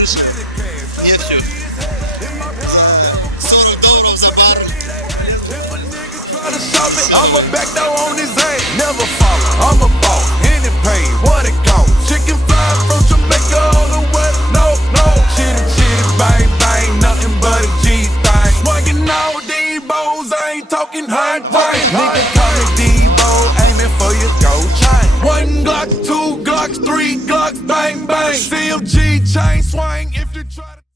крыши. Я все. 40 долларов за бар. I'm a back door on his ass, never fall. I'm a ball, any pain, what it cost. Chicken fly from Jamaica all the way. No, chitty, bang, bang, nothing but a G thing. Swinging all these bows, I ain't talking hard thing. Nigga call me Debo, aiming for your gold chain. 1 Glock, 2 Glocks, 3 Glocks, bang, bang. CMG chain swing if you try to.